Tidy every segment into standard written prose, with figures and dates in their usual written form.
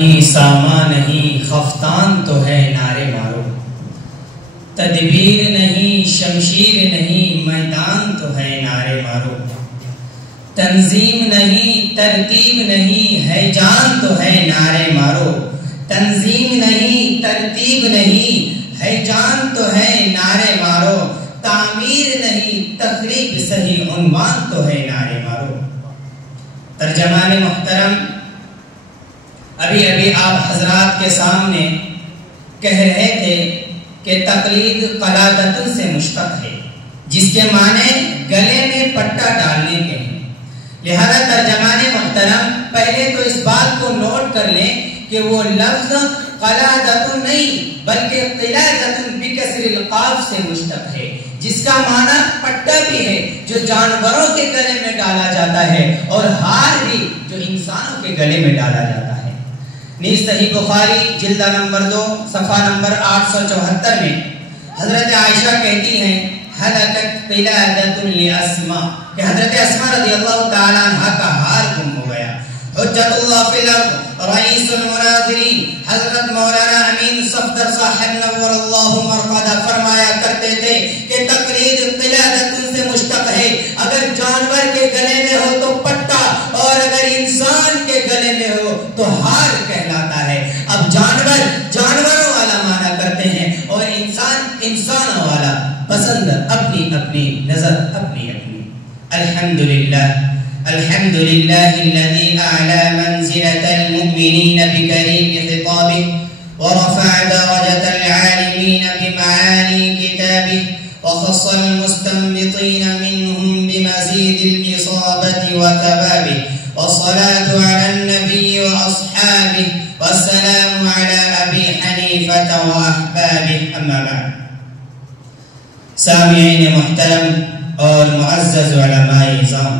ساما نہیں خفتان تو ہے نعرے مارو، تدبیر نہیں شمشیر نہیں میدان تو ہے نعرے مارو، تنظیم نہیں ترتیب نہیں ہے جان تو ہے نعرے مارو، تنظیم نہیں ترتیب نہیں ہے جان تو ہے نعرے مارو، تعمیر نہیں تخریب صحیح عنوان تو ہے نعرے مارو۔ ترجمان محترم، ابھی آپ حضرات کے سامنے کہہ رہے تھے کہ تقلید قلادۃ سے مشتق ہے، جس کے معنی گلے میں پٹا ڈالنے کے ہیں۔ لہذا ترجمان محترم پہلے تو اس بات کو نوٹ کر لیں کہ وہ لفظ قلادۃ نہیں بلکہ قلادۃ بکسر القاف سے مشتق ہے، جس کا معنی پٹا بھی ہے جو جانوروں کے گلے میں ڈالا جاتا ہے اور ہار بھی جو انسانوں کے گلے میں ڈالا جاتا ہے۔ نیز صحیح بخاری جلدہ نمبر 2 صفحہ نمبر 874 میں حضرت عائشہ کہتی ہیں حلقت قلادۃ لاسماء کہ حضرت اسماء رضی اللہ تعالی عنہ کا ہار گم ہو گیا۔ حجت اللہ فی الارض رئیس المناظرین حضرت مولانا امین صفدر صاحب نور اللہ مرقدہ فرمایا کرتے تھے کہ تقلید قلادۃ سے مشتق ہے، اگر جانور کے گلے میں ہو تو پٹا اور اگر انسان کے گلے میں ہو تو ہار کہلاتا ہے۔ اب جانوروں والا معنی کرتے ہیں اور انسانوں والا پسند اپنی اپنی نظر اپنی اپنی۔ الحمد لله الذي أعلى منزلة المؤمنين بكريم خطابه ورفع درجة العالمين بمعاني كتابه وخص المستنبطين منهم بمزيد الإصابة وثبابه، والصلاة على النبي وأصحابه والسلام على أبي حنيفة وأحبابه، أما بعد۔ سامعین محترم اور معزز علماء اعظام،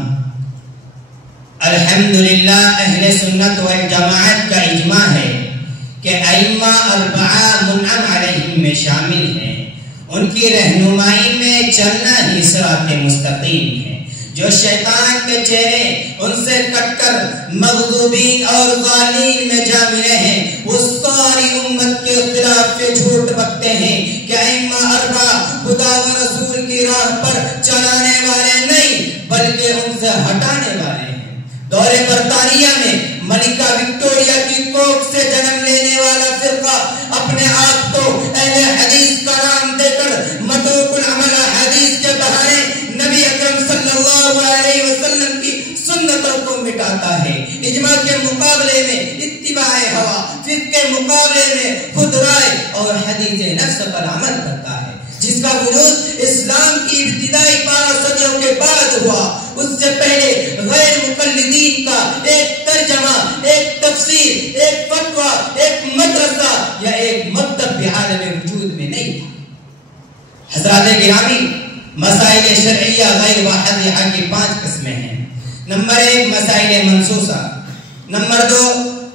الحمدللہ اہل سنت والجماعت کا اجماع ہے کہ ائمہ اربعہ منعم علیہم میں شامل ہیں، ان کی رہنمائی میں چلنا ہی صراط مستقیم ہے۔ جو شیطان کے چہرے ان سے کٹ کر مغضوبین اور ظالمین میں جا ملے ہیں، وہ ساری امت کے خلاف پہ جھوٹ بکتے ہیں کہ ائمہ اربعہ خدا و رسول کی راہ پر چلانے والے نہیں بلکہ ان سے ہٹانے والے ہیں۔ دور برطانیہ میں ملکہ وکٹوریہ کی کوکھ سے جنم لینے والا فرقہ اپنے آپ کو اہل حدیث کا نام دے کر متروک العمل حدیث کے بہانے نبی اکرم صلی اللہ علیہ وسلم کی سنتوں کو مٹاتا ہے۔ اجماع کے مقابلے میں اتباع ہوا، فقہ کے مقابلے میں خود رائے اور حدیث نفس پر عمل کرتا ہے، جس کا وجود اسلام کی ابتدائی 12 صدیوں کے بعد ہوا۔ اس سے پہلے غیر مقلدین کا ایک ترجمہ، ایک تفسیر، ایک فتویٰ، ایک مدرسہ یا ایک مکتب بھی عالم وجود میں نہیں تھا۔ حضرات گرامی، مسائل شرعیہ غیر واحدہ کی 5 قسمیں ہیں۔ نمبر 1 مسائل منسوسہ، نمبر 2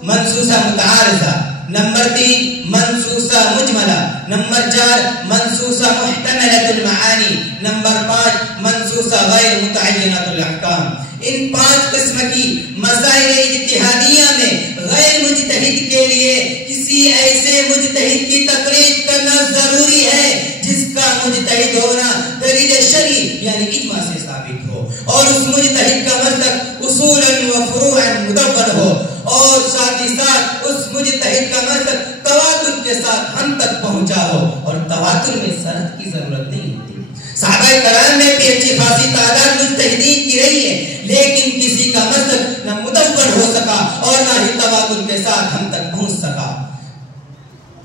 منسوسہ متعارضہ، نمبر 3 منسوسہ مجملہ، نمبر 4 منسوسہ محتملۃ المعانی، نمبر 5 منسوسہ غیر متعینہ الاحکام۔ ان 5 قسم کی مسائل اجتہادیہ میں غیر مجتہد کے لیے کسی ایسے مجتہد کی تقلید کرنا ضروری ہے جس کا مجتہد ہونا دلیل شرعی یعنی اجماع سے ثابت ہو، اور اس مجتہد کا مسلک اصولا و فروعا مدون ہو، اور ساتھ ہی ساتھ اس مجتہد کا مسلک تواتر کے ساتھ ہم تک پہنچا ہو، اور تواتر میں سند کی ضرورت نہیں ہوتی۔ صحابہ کرام میں بھی اچھی خاصی تعداد مجتہدین کی رہی ہے، لیکن کسی کا مسلک نہ مدون ہو سکا اور نہ ہی تواتر کے ساتھ ہم تک پہنچ سکا۔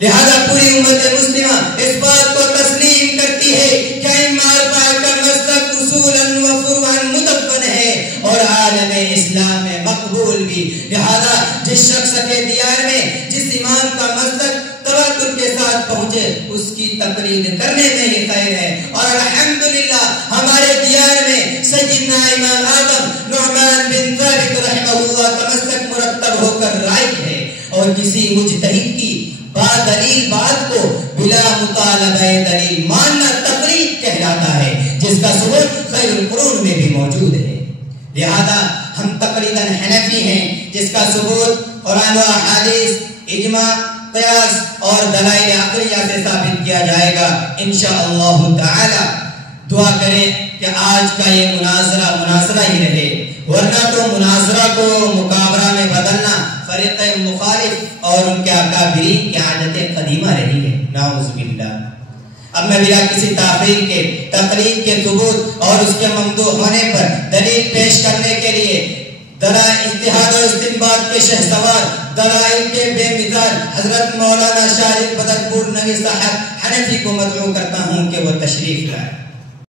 لہذا پوری امت مسلمہ اس بات کو تسلیم کرتی ہے کہ ائمہ اربعہ کا مسلک اصولا و فروعا مدون ہے اور عالم اسلام میں مقبول بھی۔ لہذا جس شخص کے دیار میں جس امام کا مسلک تواتر کے ساتھ پہنچے اس کی تقلید کرنے میں ہی خیر ہے، اور الحمدللہ ہمارے دیار میں سیدنا امام اعظم نعمان بن ثابت رحمہ اللہ کا مسلک مرتب ہو کر رائج ہے، اور کسی مجتہد کی دلیل بات کو بلا مطالبہ دلیل ماننا تقلید کہلاتا ہے، جس کا ثبوت خیر القرون میں بھی موجود ہے۔ لہذا ہم تقریباً حنفی ہیں جس کا ثبوت قرآن و احادیث، اجماع، قیاس اور دلائل عقلیہ سے ثابت کیا جائے گا انشاءاللہ تعالی۔ دعا کریں کہ آج کا یہ مناظرہ ہی رہے، ورنہ تو مناظرہ کو مقابلہ میں بدلنا فریق مخالف اور ان کے اکابرین کی عادت قدیمہ رہی ہے، نعوذ باللہ۔ اب میں بلا کسی تاخیر کے تقلید کے ثبوت اور اس کے ممدوح ہونے پر دلیل پیش کرنے کے لیے دلائل اجتہاد و استنباط کے شہسوار، دلائل کے بے مثال حضرت مولانا شاہ بدرپور نوی صاحب حنفی کو مدعو کرتا ہوں کہ وہ تشریف لائے۔